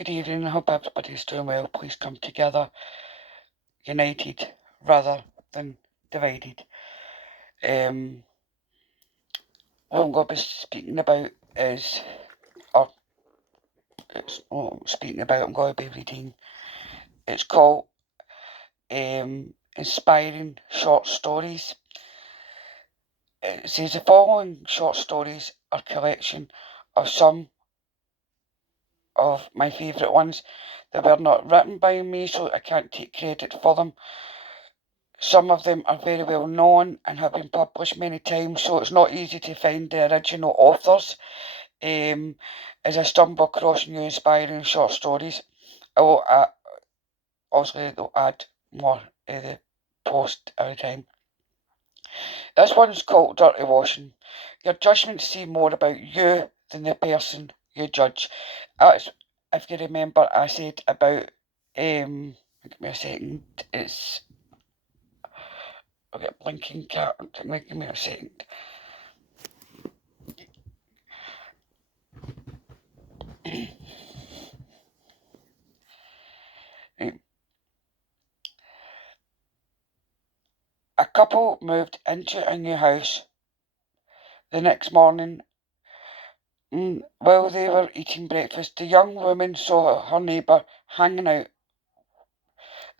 Good evening, I hope everybody's doing well. Please come together, united rather than divided. What I'm going to be speaking about is, or it's not speaking about, I'm going to be reading. It's called Inspiring Short Stories. It says the following short stories are a collection of some of my favourite ones. They were not written by me, so I can't take credit for them. Some of them are very well known and have been published many times, so it's not easy to find the original authors. As I stumble across new inspiring short stories, I will also they'll add more in the post every time. This one's called Dirty Washing. Your judgments say more about you than the person you judge. That's, if you remember, I said about, give me a second, it's, I'll get a blinking cat, give me a second. A couple moved into a new house. The next morning, while they were eating breakfast, the young woman saw her neighbour hanging out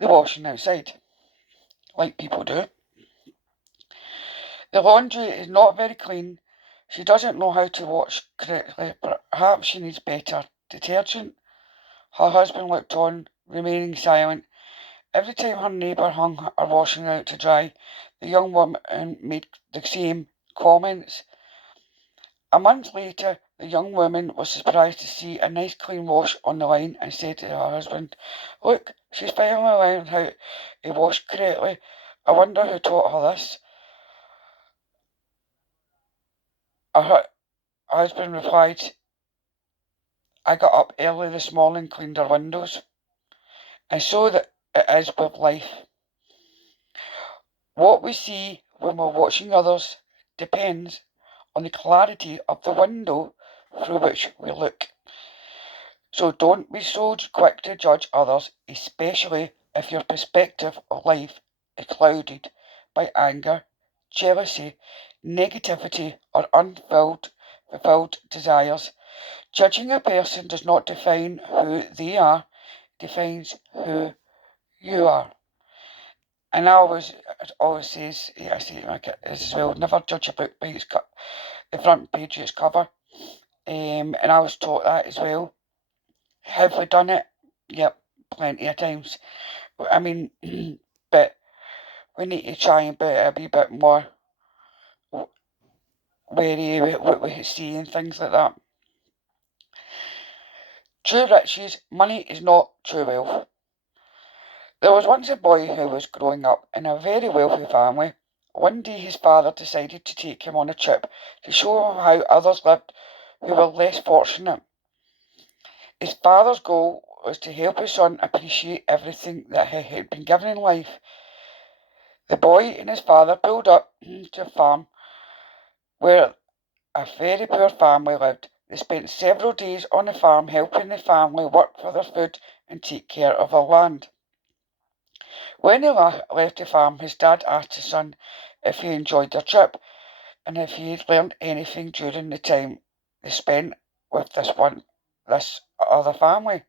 the washing outside, like people do. The laundry is not very clean. She doesn't know how to wash correctly. Perhaps she needs better detergent. Her husband looked on, remaining silent. Every time her neighbour hung her washing out to dry, the young woman made the same comments. A month later, the young woman was surprised to see a nice clean wash on the line and said to her husband, "Look, she's finally learned how to wash correctly. I wonder who taught her this." Her husband replied, "I got up early this morning, cleaned her windows." And so that it is with life. What we see when we're watching others depends on the clarity of the window through which we look. So don't be so quick to judge others, especially if your perspective of life is clouded by anger, jealousy, negativity, or unfulfilled desires. Judging a person does not define who they are, it defines who you are. And I always says, I say to my kids as well, never judge a book by the front page of its cover. And I was taught that as well. Have we done it? Yep, plenty of times. I mean, but we need to try and be a wee bit more wary with what we see and things like that. True riches, money is not true wealth. There was once a boy who was growing up in a very wealthy family. One day his father decided to take him on a trip to show him how others lived who were less fortunate. His father's goal was to help his son appreciate everything that he had been given in life. The boy and his father pulled up to a farm where a very poor family lived. They spent several days on the farm helping the family work for their food and take care of their land. When he left the farm, his dad asked his son if he enjoyed their trip and if he had learned anything during the time they spent with this other family.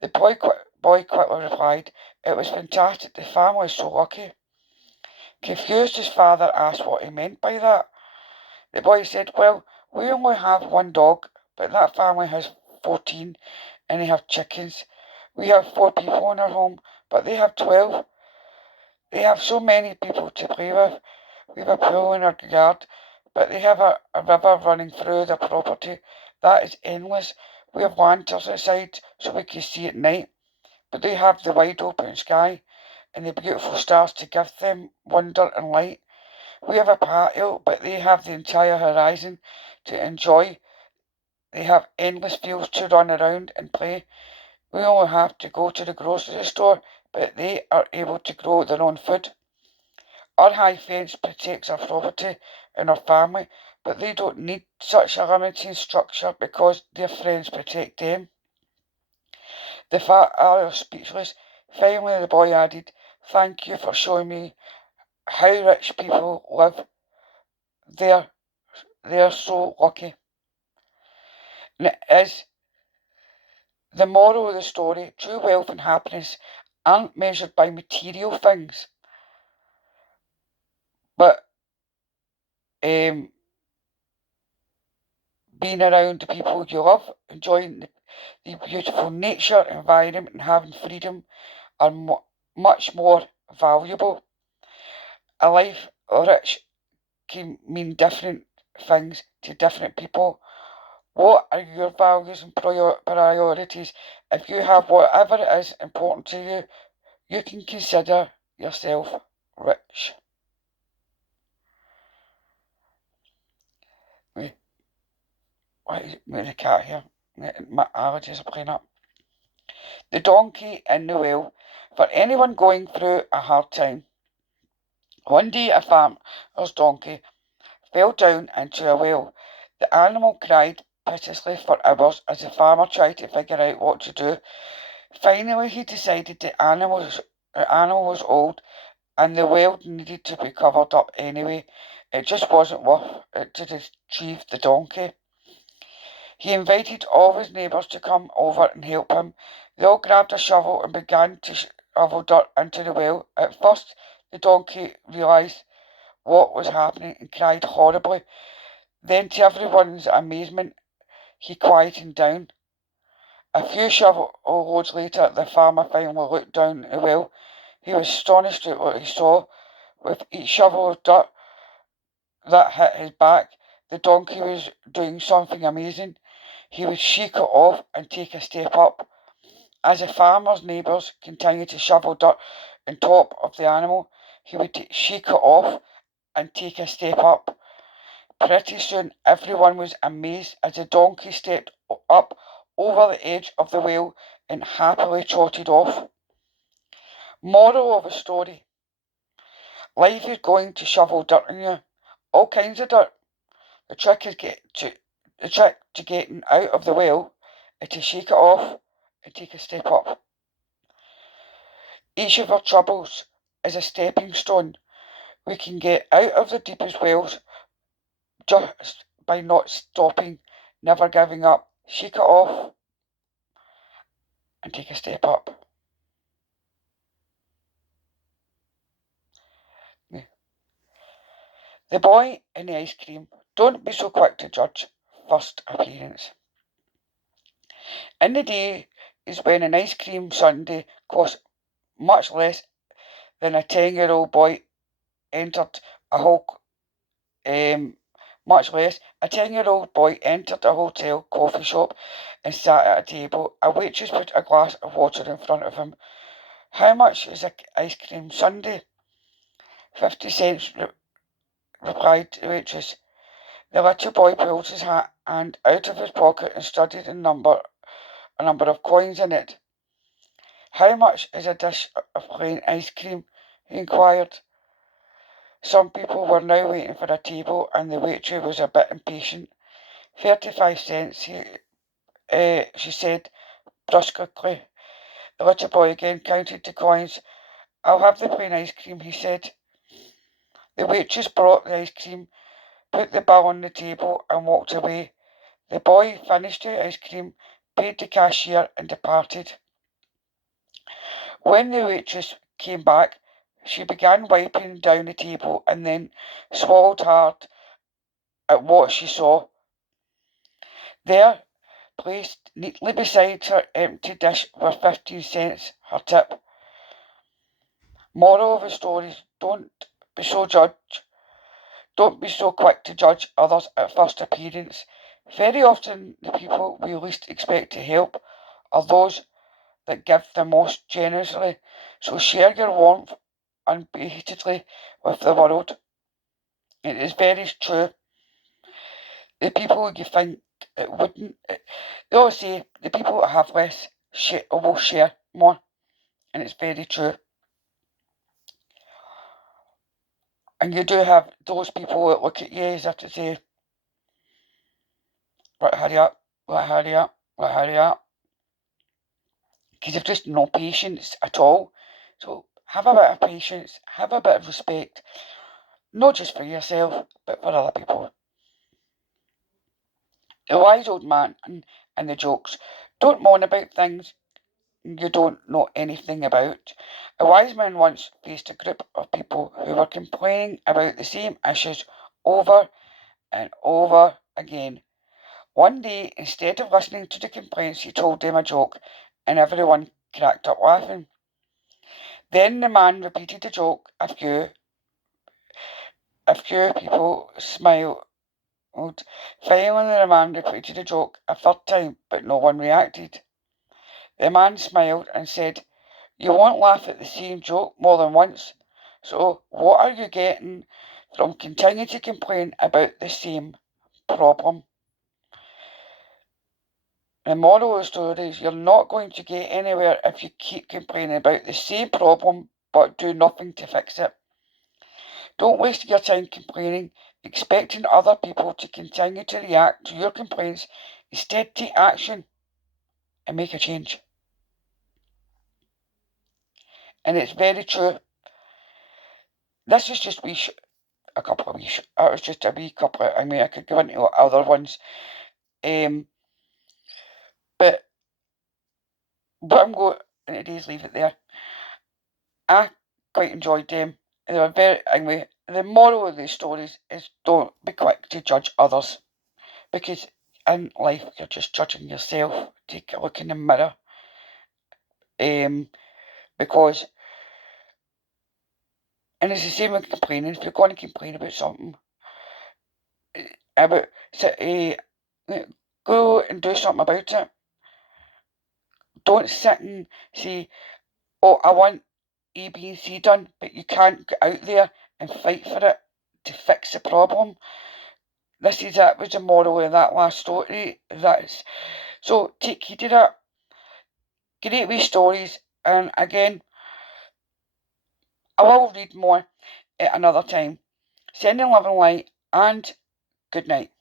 The boy quickly replied, "It was fantastic. The family is so lucky." Confused, his father asked what he meant by that. The boy said, "Well, we only have one dog, but that family has 14 and they have chickens. We have 4 people in our home, but they have 12. They have so many people to play with. We have a pool in our yard, but they have a river running through their property. That is endless. We have lanterns outside so we can see at night, but they have the wide open sky and the beautiful stars to give them wonder and light. We have a patio, but they have the entire horizon to enjoy. They have endless fields to run around and play. We only have to go to the grocery store, but they are able to grow their own food. Our high fence protects our property and our family, but they don't need such a limiting structure because their friends protect them. The fat are speechless. Finally the boy added, "Thank you for showing me how rich people live. They're so lucky." And it is the moral of the story. True wealth and happiness aren't measured by material things, but being around the people you love, enjoying the beautiful nature, environment, and having freedom are much more valuable. A life rich can mean different things to different people. What are your values and priorities? If you have whatever it is important to you, you can consider yourself rich. Wait, what is it with the cat here? My allergies are playing up. The donkey in the well. For anyone going through a hard time, one day a farmer's donkey fell down into a well. The animal cried piteously for hours as the farmer tried to figure out what to do. Finally, he decided the animal was old and the well needed to be covered up anyway. It just wasn't worth it to retrieve the donkey. He invited all his neighbours to come over and help him. They all grabbed a shovel and began to shovel dirt into the well. At first, the donkey realised what was happening and cried horribly. Then, to everyone's amazement, he quieted down. A few shovel loads later, the farmer finally looked down the well. He was astonished at what he saw. With each shovel of dirt that hit his back, the donkey was doing something amazing. He would shake it off and take a step up. As the farmer's neighbours continued to shovel dirt on top of the animal, he would shake it off and take a step up. Pretty soon everyone was amazed as the donkey stepped up over the edge of the well and happily trotted off. Moral of the story: life is going to shovel dirt on you, all kinds of dirt. The trick to getting out of the well is to shake it off and take a step up. Each of our troubles is a stepping stone. We can get out of the deepest wells just by not stopping, never giving up. Shake it off and take a step up. The boy and the ice cream. Don't be so quick to judge first appearance. In the day is when an ice cream sundae cost much less than a 10-year-old boy entered a whole much less. A 10-year-old boy entered a hotel coffee shop and sat at a table. A waitress put a glass of water in front of him. "How much is an ice cream sundae?" 50 cents, replied the waitress. The little boy pulled his hand out of his pocket and studied a number of coins in it. "How much is a dish of plain ice cream?" he inquired. Some people were now waiting for a table, and the waitress was a bit impatient. 35 cents, she said brusquely. The little boy again counted the coins. "I'll have the plain ice cream," he said. The waitress brought the ice cream, put the bill on the table, and walked away. The boy finished the ice cream, paid the cashier, and departed. When the waitress came back, she began wiping down the table and then swallowed hard at what she saw. There, placed neatly beside her empty dish, were 15 cents, her tip. Moral of the story: don't be so quick to judge others at first appearance. Very often the people we least expect to help are those that give the most generously. So share your warmth unbatedly with the world. It is very true. The people you think it wouldn't, they always say the people that have less will share more, and it's very true. And you do have those people that look at you as if to say, "Right, hurry up, right, hurry up, right, hurry up." because they've just no patience at all. So have a bit of patience, have a bit of respect, not just for yourself, but for other people. The wise old man and the jokes. Don't moan about things you don't know anything about. A wise man once faced a group of people who were complaining about the same issues over and over again. One day, instead of listening to the complaints, he told them a joke, and everyone cracked up laughing. Then the man repeated the joke. A few people smiled. Finally, the man repeated the joke a third time, but no one reacted. The man smiled and said, "You won't laugh at the same joke more than once, so what are you getting from continuing to complain about the same problem?" The moral of the story is you're not going to get anywhere if you keep complaining about the same problem but do nothing to fix it. Don't waste your time complaining, expecting other people to continue to react to your complaints. Instead, take action and make a change. And it's very true. This is just a couple of weeks. It was just a wee couple. I mean, I could go into other ones. But I'm going to today's leave it there. I quite enjoyed them. They were very, anyway, the moral of these stories is don't be quick to judge others. Because in life, you're just judging yourself. Take a look in the mirror. Because, and it's the same with complaining. If you're going to complain about something, go and do something about it. Don't sit and say, "Oh, I want A, B, and C done," but you can't get out there and fight for it to fix the problem. That was the moral of that last story. So take heed of that. Great wee stories, and again, I will read more at another time. Sending love and light, and good night.